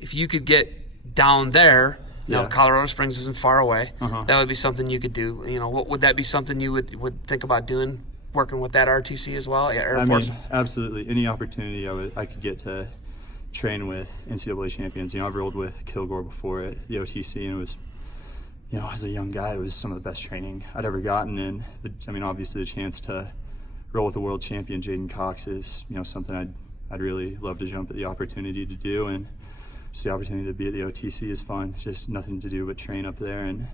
if you could get down there, you know, Colorado Springs isn't far away. That would be something you could do. You know, would that be something you would think about doing, working with that RTC as well? Air Force? Mean, absolutely. Any opportunity I could get to train with NCAA champions. You know, I've rolled with Kilgore before at the OTC, and it was, you know, as a young guy, it was some of the best training I'd ever gotten. And I mean, obviously, the chance to roll with the world champion Jaden Cox is, you know, something I'd really love to jump at the opportunity to do. And just the opportunity to be at the OTC is fun. It's just nothing to do but train up there, and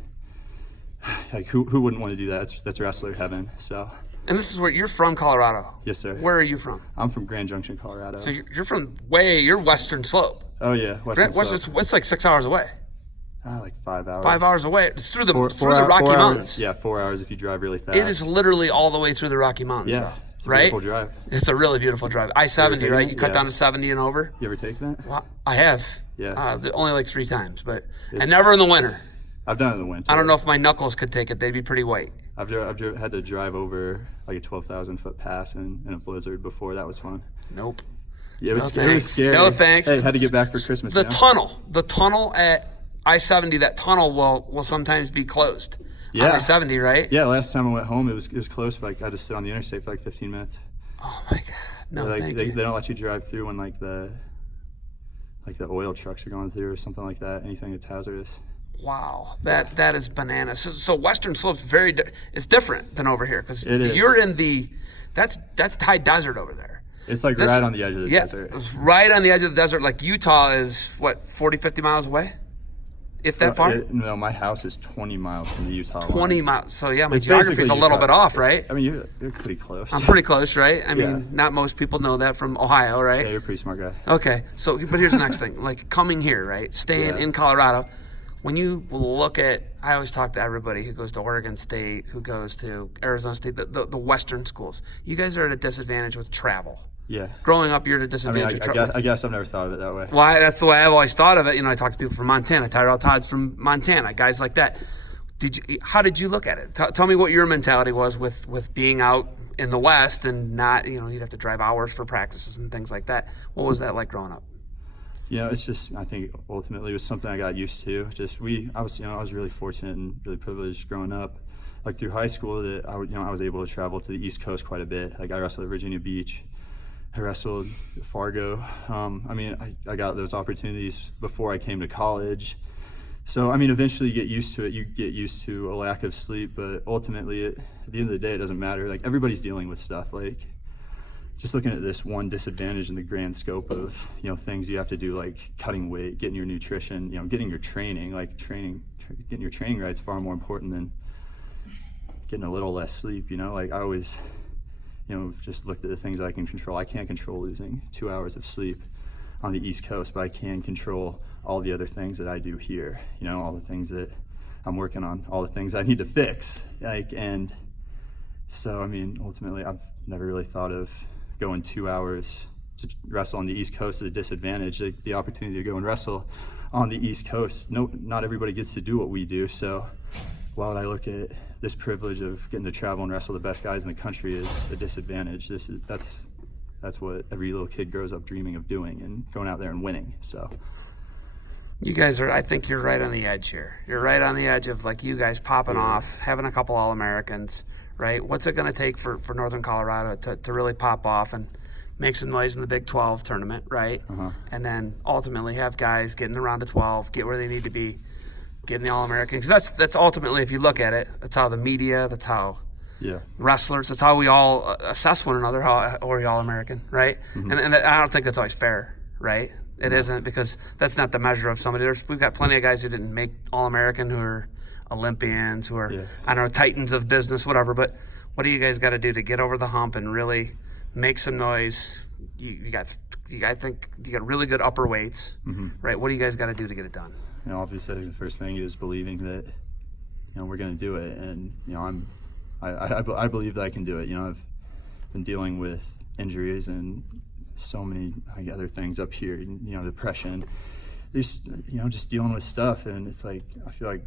like who wouldn't want to do that? That's wrestler heaven. So. And this is where you're from, Colorado. Yes, sir. Where are you from? I'm from Grand Junction, Colorado. So you're from you're Western Slope. Oh yeah, Western Slope. It's like 6 hours away. Like 5 hours. 5 hours away. It's through the Rocky Mountains. Yeah, 4 hours if you drive really fast. It is literally all the way through the Rocky Mountains. Yeah, though, it's a right? beautiful drive. It's a really beautiful drive. I-70, right? You cut down to 70 and over. You ever taken it? Well, I have. Yeah. Only like 3 times, but and never in the winter. I've done it in the winter. I don't know if my knuckles could take it. They'd be pretty white. I've had to drive over like a 12,000-foot pass in a blizzard before. That was fun. Nope. Yeah, it was scary. No thanks. Hey, had to get back for Christmas. The tunnel at I-70, that tunnel will sometimes be closed. Yeah. On I-70, right? Yeah, last time I went home, it was close. I had to sit on the interstate for like 15 minutes. Oh my God. No, thank you. They don't let you drive through when like the oil trucks are going through or something like that. Anything that's hazardous. Wow, that is bananas. So Western Slope's it's different than over here because you're in that's high desert over there. It's like right on the edge of the desert. It's right on the edge of the desert. Like Utah is what, 40, 50 miles away, if that far. No, my house is 20 miles from the Utah line. 20 miles. So yeah, my geography's a little bit off, right? I mean, you're pretty close. I'm pretty close, right? I mean, not most people know that from Ohio, right? Yeah, you're a pretty smart guy. Okay, so but here's the next thing: like coming here, right? Staying in Colorado. When you look at, I always talk to everybody who goes to Oregon State, who goes to Arizona State, the Western schools. You guys are at a disadvantage with travel. Yeah. Growing up, you're at a disadvantage with travel. I guess I've never thought of it that way. Why? That's the way I've always thought of it. You know, I talk to people from Montana, Tyrell Todd's from Montana, guys like that. How did you look at it? Tell me what your mentality was with being out in the West and not, you know, you'd have to drive hours for practices and things like that. What was that like growing up? You know, it's just, I think ultimately it was something I got used to. I was really fortunate and really privileged growing up. Like through high school, that I was able to travel to the East Coast quite a bit. Like I wrestled at Virginia Beach, I wrestled at Fargo. I mean, I got those opportunities before I came to college. So I mean, eventually you get used to it. You get used to a lack of sleep, but ultimately, at the end of the day, it doesn't matter. Like everybody's dealing with stuff. Like, just looking at this one disadvantage in the grand scope of, you know, things you have to do, like cutting weight, getting your nutrition, you know, getting your training, getting your training right is far more important than getting a little less sleep, you know? Like I always, you know, just looked at the things I can control. I can't control losing 2 hours of sleep on the East Coast, but I can control all the other things that I do here, you know, all the things that I'm working on, all the things I need to fix. And so, I mean, ultimately I've never really thought of going 2 hours to wrestle on the East Coast at a disadvantage. Like the opportunity to go and wrestle on the East Coast, not everybody gets to do what we do. So why would I look at this privilege of getting to travel and wrestle the best guys in the country as a disadvantage? That's what every little kid grows up dreaming of doing, and going out there and winning. So you guys are, I think you're right on the edge here. You're right on the edge of like you guys popping off, having a couple All-Americans. Right? What's it going to take for Northern Colorado to really pop off and make some noise in the Big 12 tournament, right? And then ultimately have guys get in the round of 12, get where they need to be, get in the All-American. Because that's ultimately, if you look at it, that's how the media, that's how wrestlers, that's how we all assess one another, how are we All-American, right? And I don't think that's always fair, right? It isn't, because that's not the measure of somebody. We've got plenty of guys who didn't make All-American who are Olympians, who are, I don't know, titans of business, whatever. But what do you guys got to do to get over the hump and really make some noise? I think you got really good upper weights, right? What do you guys got to do to get it done? You know, obviously the first thing is believing that, you know, we're going to do it, and you know, I believe that I can do it. You know, I've been dealing with injuries and so many other things up here. You know, depression. Just, you know, just dealing with stuff, and it's like I feel like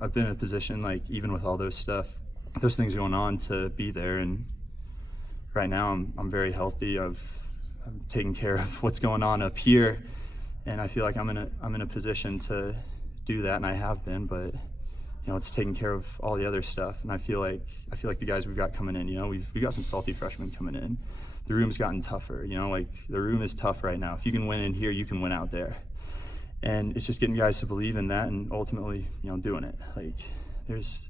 I've been in a position, like even with all those things going on, to be there. And right now I'm very healthy. I'm taking care of what's going on up here, and I feel like I'm in a position to do that, and I have been, but it's taking care of all the other stuff. And I feel like the guys we've got coming in, we've got some salty freshmen coming in. The room's gotten tougher, like the room is tough right now. If you can win in here, you can win out there. And it's just getting guys to believe in that and ultimately, doing it. Like there's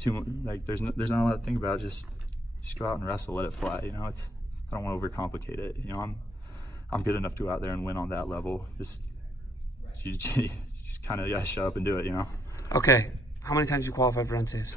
too like there's not a lot to think about. Just go out and wrestle, let it fly. I don't want to overcomplicate it. I'm good enough to go out there and win on that level. You just kind of gotta show up and do it. Okay, how many times you qualified for NCAAs?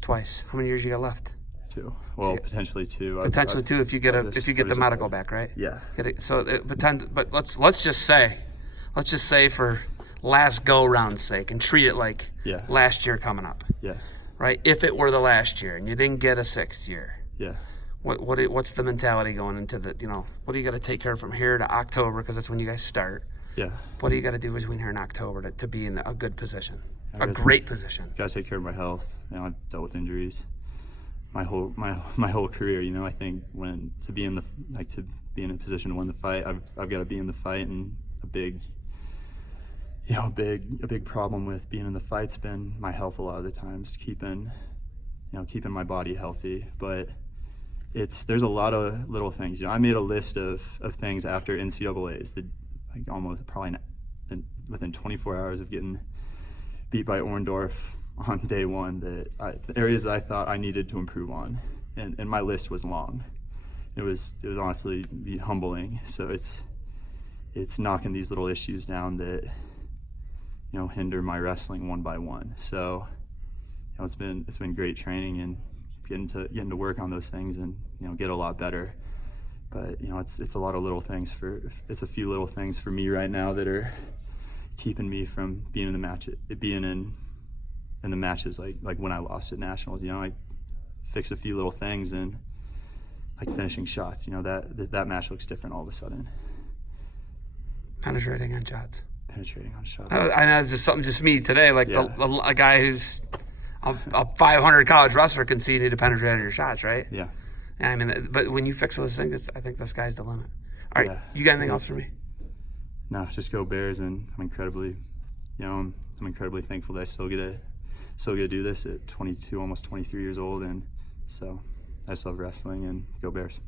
Twice. How many years you got left? 2. Well, potentially 2. Potentially 2 if you get the medical back, right? Yeah. But let's just say for last go round's sake and treat it like last year coming up. Yeah. Right? If it were the last year and you didn't get a 6th year. Yeah. What's the mentality going into the what do you got to take care of from here to October, because that's when you guys start? Yeah. What do you got to do between here and October to be in a good position, a great position? Got to take care of my health. I've dealt with injuries my whole career. I think to be in a position to win the fight, I've got to be in the fight. And a big problem with being in the fight's been my health a lot of the times, keeping my body healthy. But there's a lot of little things. I made a list of things after NCAAs that almost probably within 24 hours of getting beat by Orndorff on day 1, the areas that I thought I needed to improve on, and my list was long. It was honestly humbling. So it's knocking these little issues down that hinder my wrestling one by one. So it's been great training and getting to work on those things and get a lot better. But it's a lot of little things it's a few little things for me right now that are keeping me from being in the match, being in the matches like when I lost at nationals. I fixed a few little things, and like finishing shots, that match looks different all of a sudden. Penetrating on shots. I know it's just me today. A guy who's a 500 college wrestler can see you need to penetrate on your shots, right? Yeah. I mean, but when you fix those things, I think the sky's the limit. All right, you got anything else for me? No, just go Bears, and I'm incredibly thankful that I still get to do this at 22, almost 23 years old, and so I just love wrestling, and go Bears.